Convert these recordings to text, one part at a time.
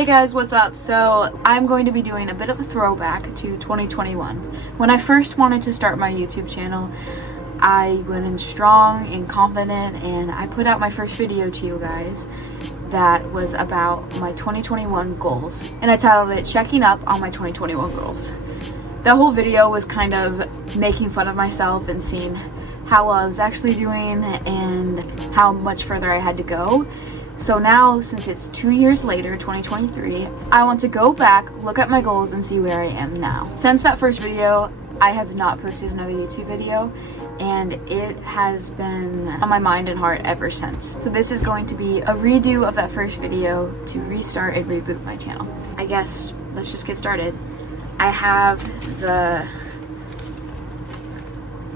Hey guys, what's up? So I'm going to be doing a bit of a throwback to 2021. When I first wanted to start my YouTube channel, I went in strong and confident, and I put out my first video to you guys that was about my 2021 goals, and I titled it Checking Up on My 2021 Goals. The whole video was kind of making fun of myself and seeing how well I was actually doing and how much further I had to go. So now, since it's 2 years later, 2023, I want to go back, look at my goals, and see where I am now. Since that first video, I have not posted another YouTube video, and it has been on my mind and heart ever since. So this is going to be a redo of that first video to restart and reboot my channel. I guess let's just get started. I have the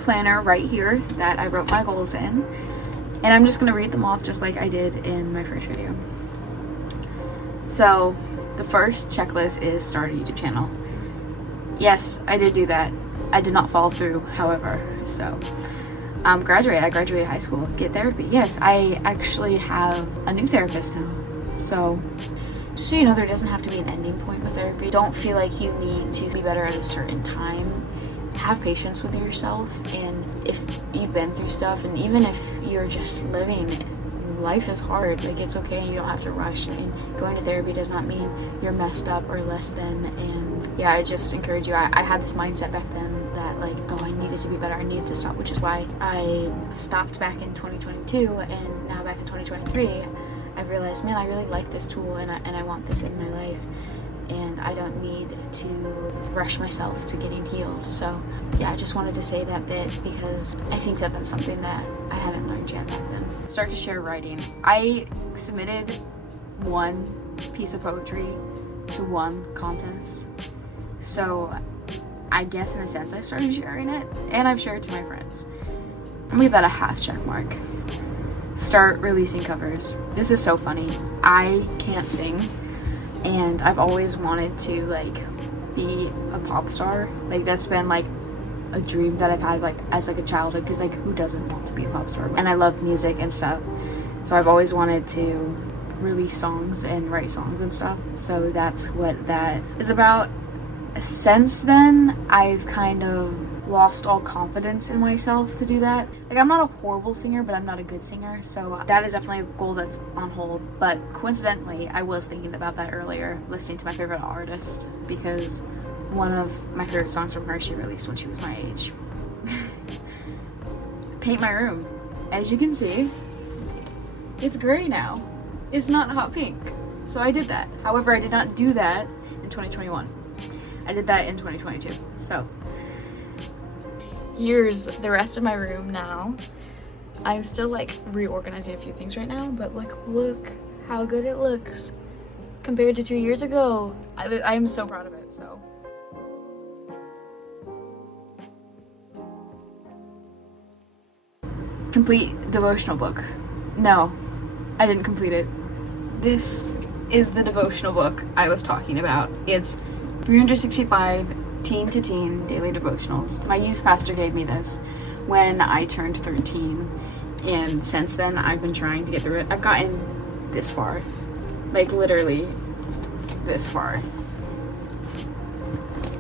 planner right here that I wrote my goals in. And I'm just going to read them off just like I did in my first video. So, the first checklist is start a YouTube channel. Yes, I did do that. I did not follow through, however. So, graduate. I graduated high school. Get therapy. Yes, I actually have a new therapist now. So, just so you know, there doesn't have to be an ending point with therapy. Don't feel like you need to be better at a certain time. Have patience with yourself, and if you've been through stuff, and even if you're just living, life is hard. Like, it's okay, and you don't have to rush, and going to therapy does not mean you're messed up or less than. And yeah, I just encourage you. I had this mindset back then that, like, oh, I needed to be better, I needed to stop, which is why I stopped back in 2022, and now back in 2023 I realized, man, I really like this tool, and I want this in my life, and I don't need to rush myself to getting healed. So yeah, I just wanted to say that bit because I think that that's something that I hadn't learned yet back then. Start to share writing. I submitted one piece of poetry to one contest, so I guess in a sense I started sharing it, and I've shared it to my friends. I'm gonna give that a half check mark. Start releasing covers. This is so funny. I can't sing, and I've always wanted to, like, be a pop star. Like, that's been, like, a dream that I've had, like, as, like, a childhood, because, like, who doesn't want to be a pop star? And I love music and stuff, so I've always wanted to release songs and write songs and stuff, so that's what that is about. Since then, I've kind of lost all confidence in myself to do that. Like, I'm not a horrible singer, but I'm not a good singer, so that is definitely a goal that's on hold. But coincidentally, I was thinking about that earlier, listening to my favorite artist, because one of my favorite songs from her she released when she was my age. Paint my room. As you can see, it's gray now. It's not hot pink. So I did that. However, I did not do that in 2021. I did that in 2022. So here's the rest of my room now. I'm still, like, reorganizing a few things right now, but, like, look how good it looks compared to 2 years ago. I'm so proud of it. So complete devotional book. No, I didn't complete it. This is the devotional book I was talking about. It's 365 teen to teen daily devotionals. My youth pastor gave me this when I turned 13, and since then I've been trying to get through it. I've gotten this far, like, literally this far.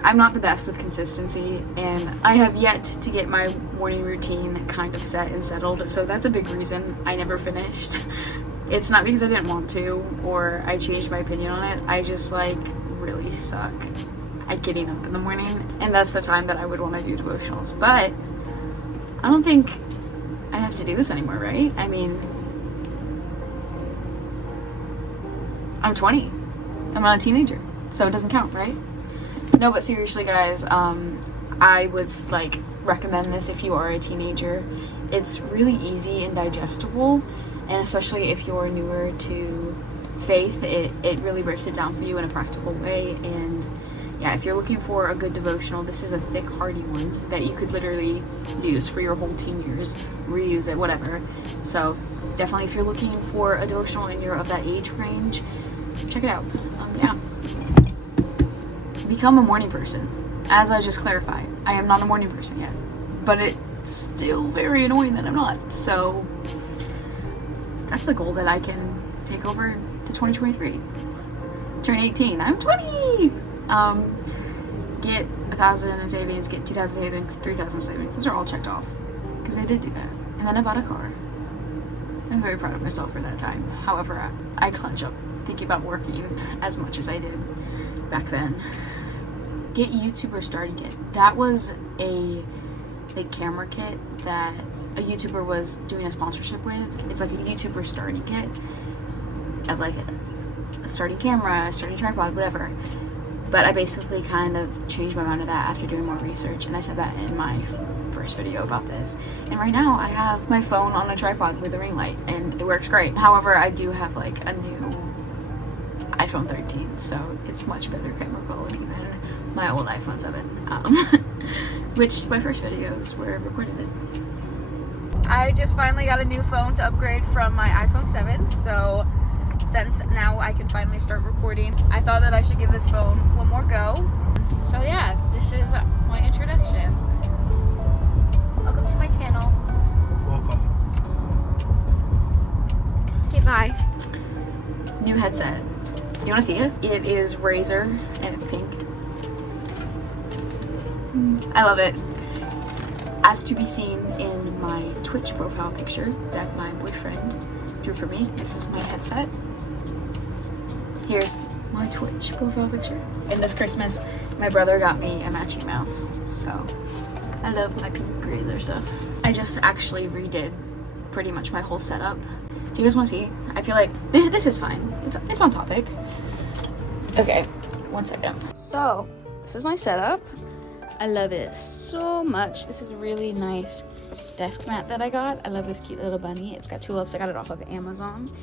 I'm not the best with consistency, and I have yet to get my morning routine kind of set and settled, so that's a big reason I never finished. It's not because I didn't want to or I changed my opinion on it. I just, like, really suck at getting up in the morning, and that's the time that I would want to do devotionals. But I don't think I have to do this anymore, right? I mean, I'm 20. I'm not a teenager, so it doesn't count, right? No, but seriously, guys, I would, like, recommend this if you are a teenager. It's really easy and digestible, and especially if you're newer to faith, it really breaks it down for you in a practical way. And yeah, if you're looking for a good devotional, this is a thick, hearty one that you could literally use for your whole teen years, reuse it, whatever. So definitely, if you're looking for a devotional and you're of that age range, check it out. Yeah. Become a morning person. As I just clarified, I am not a morning person yet, but it's still very annoying that I'm not. So that's the goal that I can take over to 2023. turn 18. I'm 20. Get 1,000 in savings, get 2,000 savings, 3,000 savings. Those are all checked off because I did do that. And then I bought a car. I'm very proud of myself for that time. However, I clench up thinking about working as much as I did back then. Get YouTuber starting kit. That was a camera kit that a YouTuber was doing a sponsorship with. It's like a YouTuber starting kit of like a starting camera, a starting tripod, whatever. But I basically kind of changed my mind to that after doing more research, and I said that in my first video about this. And right now I have my phone on a tripod with a ring light and it works great. However, I do have like a new iPhone 13, so it's much better camera quality than my old iPhone 7, which my first videos were recorded in. I just finally got a new phone to upgrade from my iPhone 7, so since now I can finally start recording, I thought that I should give this phone one more go. So yeah, this is my introduction. Welcome to my channel. Welcome. Okay, bye. New headset. You want to see it? It is Razer and it's pink. I love it. As to be seen in my Twitch profile picture that my boyfriend drew for me. This is my headset. Here's my Twitch profile picture. And this Christmas, my brother got me a matching mouse. So I love my pink Razer stuff. I just actually redid pretty much my whole setup. Do you guys want to see? I feel like this is fine. It's on topic. Okay, 1 second. So this is my setup. I love it so much. This is a really nice desk mat that I got. I love this cute little bunny. It's got tulips. I got it off of Amazon.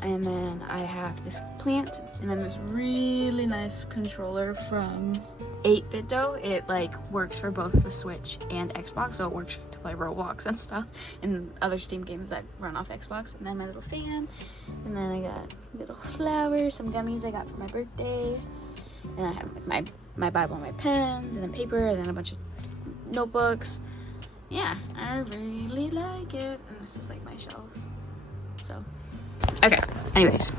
And then I have this plant, and then this really nice controller from 8BitDo. It like works for both the Switch and Xbox, so it works to play Roblox and stuff and other Steam games that run off Xbox. And then my little fan, and then I got little flowers, some gummies I got for my birthday, and I have like my Bible and my pens, and then paper, and then a bunch of notebooks. Yeah, I really like it. And this is like my shelves. So, okay, anyways,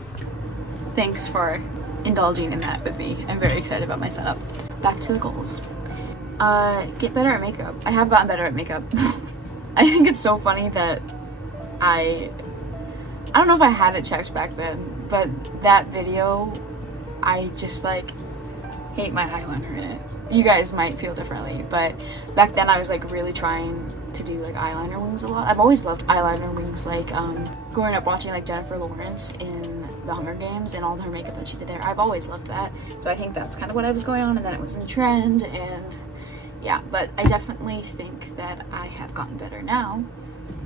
thanks for indulging in that with me. I'm very excited about my setup. Back to the goals. Get better at makeup. I have gotten better at makeup. I think it's so funny that I don't know if I had it checked back then, but that video, I just like hate my eyeliner in it. You guys might feel differently, but back then I was like really trying to do like eyeliner wings a lot. I've always loved eyeliner wings, like growing up watching like Jennifer Lawrence in The Hunger Games and all her makeup that she did there. I've always loved that, so I think that's kind of what I was going on, and then it was in trend, and yeah, but I definitely think that I have gotten better now.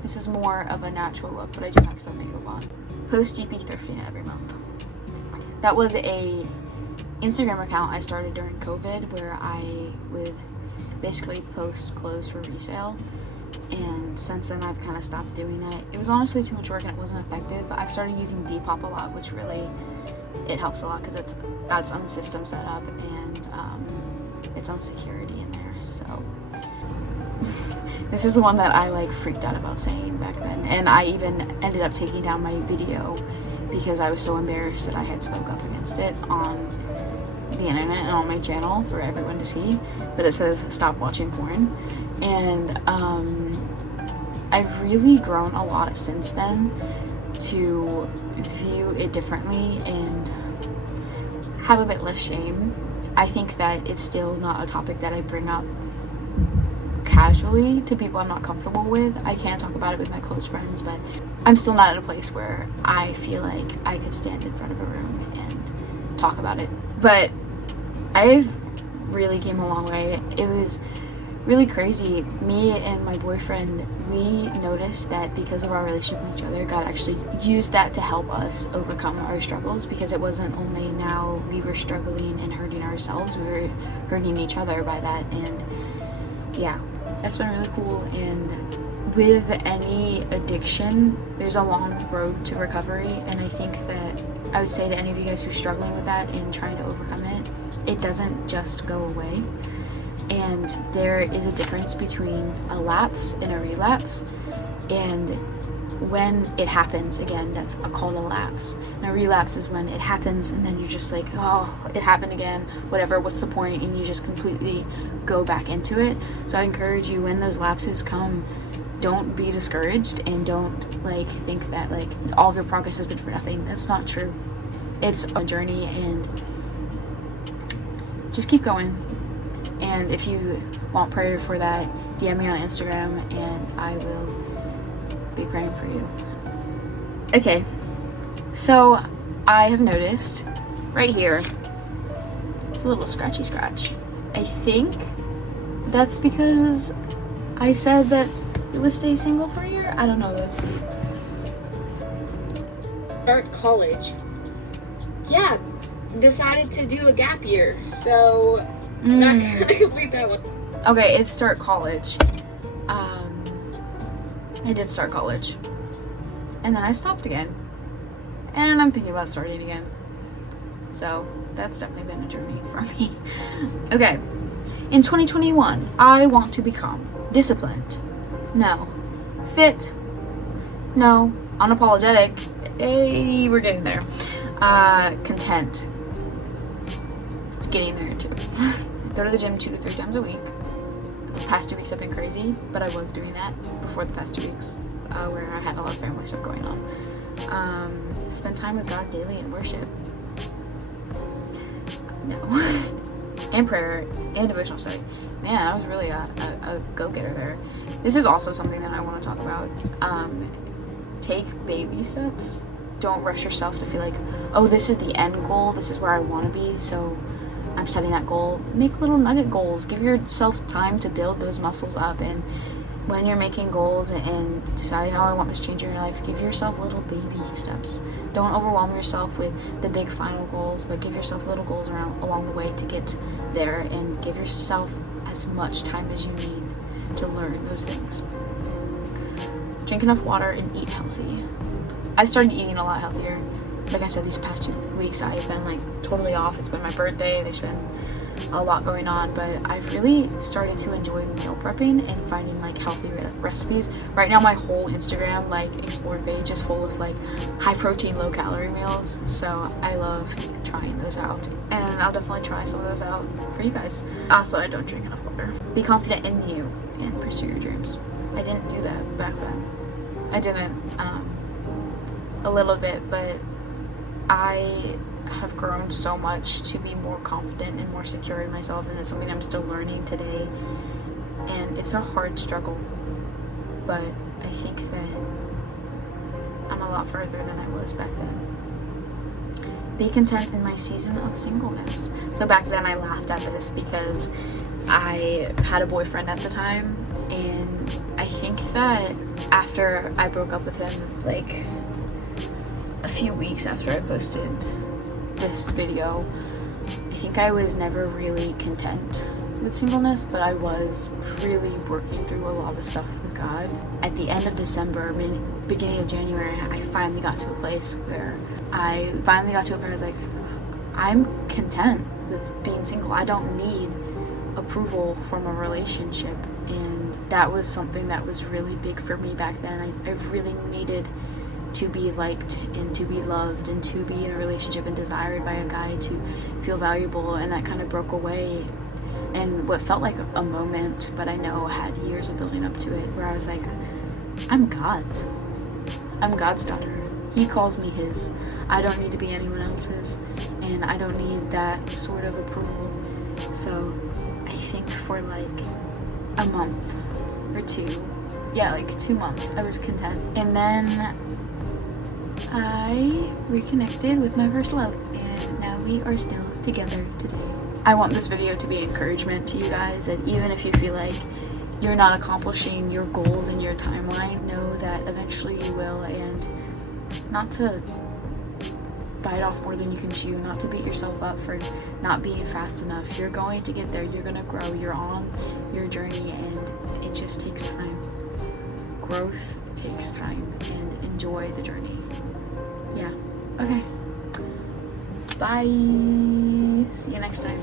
This is more of a natural look, but I do have some makeup on. Post GP thrifting every month. That was a Instagram account I started during COVID where I would basically post clothes for resale, and since then I've kind of stopped doing that. It was honestly too much work and it wasn't effective. I've started using Depop a lot, which really, it helps a lot because it's got its own system set up and its own security in there. So this is the one that I like freaked out about saying back then, and I even ended up taking down my video because I was so embarrassed that I had spoke up against it on the internet and on my channel for everyone to see. But it says stop watching porn, and I've really grown a lot since then to view it differently and have a bit less shame. I think that it's still not a topic that I bring up casually to people I'm not comfortable with. I can talk about it with my close friends, but I'm still not at a place where I feel like I could stand in front of a room and talk about it. But I've really came a long way. It was really crazy. Me and my boyfriend, we noticed that because of our relationship with each other, God actually used that to help us overcome our struggles, because it wasn't only now we were struggling and hurting ourselves, we were hurting each other by that. And yeah, that's been really cool. And with any addiction, there's a long road to recovery, and I think that I would say to any of you guys who's struggling with that and trying to overcome it, it doesn't just go away. And there is a difference between a lapse and a relapse. And when it happens again, that's called a lapse. And a relapse is when it happens and then you're just like, oh, it happened again, whatever, what's the point? And you just completely go back into it. So I encourage you, when those lapses come, don't be discouraged and don't like think that like all of your progress has been for nothing. That's not true. It's a journey, and just keep going. And if you want prayer for that, DM me on Instagram and I will be praying for you. Okay, so I have noticed right here, it's a little scratchy scratch. I think that's because I said that it would stay single for a year. I don't know, let's see. Start college. Yeah, decided to do a gap year, so not gonna complete that one. Okay, it's start college. I did start college, and then I stopped again, and I'm thinking about starting again. So that's definitely been a journey for me. Okay, in 2021, I want to become disciplined. No. Fit. No. Unapologetic. Hey, we're getting there. Content. It's getting there too. Go to the gym 2 to 3 times a week. The past 2 weeks have been crazy, but I was doing that before the past 2 weeks, where I had a lot of family stuff going on. Spend time with God daily in worship. No. And prayer and devotional study. Man, I was really a go-getter there. This is also something that I want to talk about. Take baby steps. Don't rush yourself to feel like, oh, this is the end goal. This is where I want to be, so I'm setting that goal. Make little nugget goals. Give yourself time to build those muscles up. And when you're making goals and deciding, oh, I want this change in your life, give yourself little baby steps. Don't overwhelm yourself with the big final goals, but give yourself little goals along the way to get there, and give yourself as much time as you need to learn those things. Drink enough water and eat healthy. I started eating a lot healthier. Like I said, these past 2 weeks I've been like totally off. It's been my birthday. There's been a lot going on, but I've really started to enjoy meal prepping and finding like healthy recipes. Right now my whole Instagram like explore page is full of like high protein, low calorie meals, so I love trying those out, and I'll definitely try some of those out for you guys. Also, I don't drink enough water. Be confident in you and pursue your dreams. I didn't do that back then. I didn't a little bit, but I have grown so much to be more confident and more secure in myself, and it's something I'm still learning today, and it's a hard struggle, but I think that I'm a lot further than I was back then. Be content in my season of singleness. So back then I laughed at this because I had a boyfriend at the time, and I think that after I broke up with him, like a few weeks after I posted this video, I think I was never really content with singleness, but I was really working through a lot of stuff with God. At the end of December, beginning of January, I finally got to a place where I was like, I'm content with being single. I don't need approval from a relationship, and that was something that was really big for me back then. I really needed to be liked and to be loved and to be in a relationship and desired by a guy, to feel valuable, and that kind of broke away in what felt like a moment, but I know had years of building up to it, where I was like, I'm God's daughter. He calls me his. I don't need to be anyone else's, and I don't need that sort of approval. So I think for like a month or 2 months I was content, and then I reconnected with my first love, and now we are still together today. I want this video to be encouragement to you guys, that even if you feel like you're not accomplishing your goals in your timeline, know that eventually you will, and not to bite off more than you can chew, not to beat yourself up for not being fast enough. You're going to get there. You're going to grow. You're on your journey, and it just takes time. Growth takes time, and enjoy the journey. Yeah. Okay. Bye. See you next time.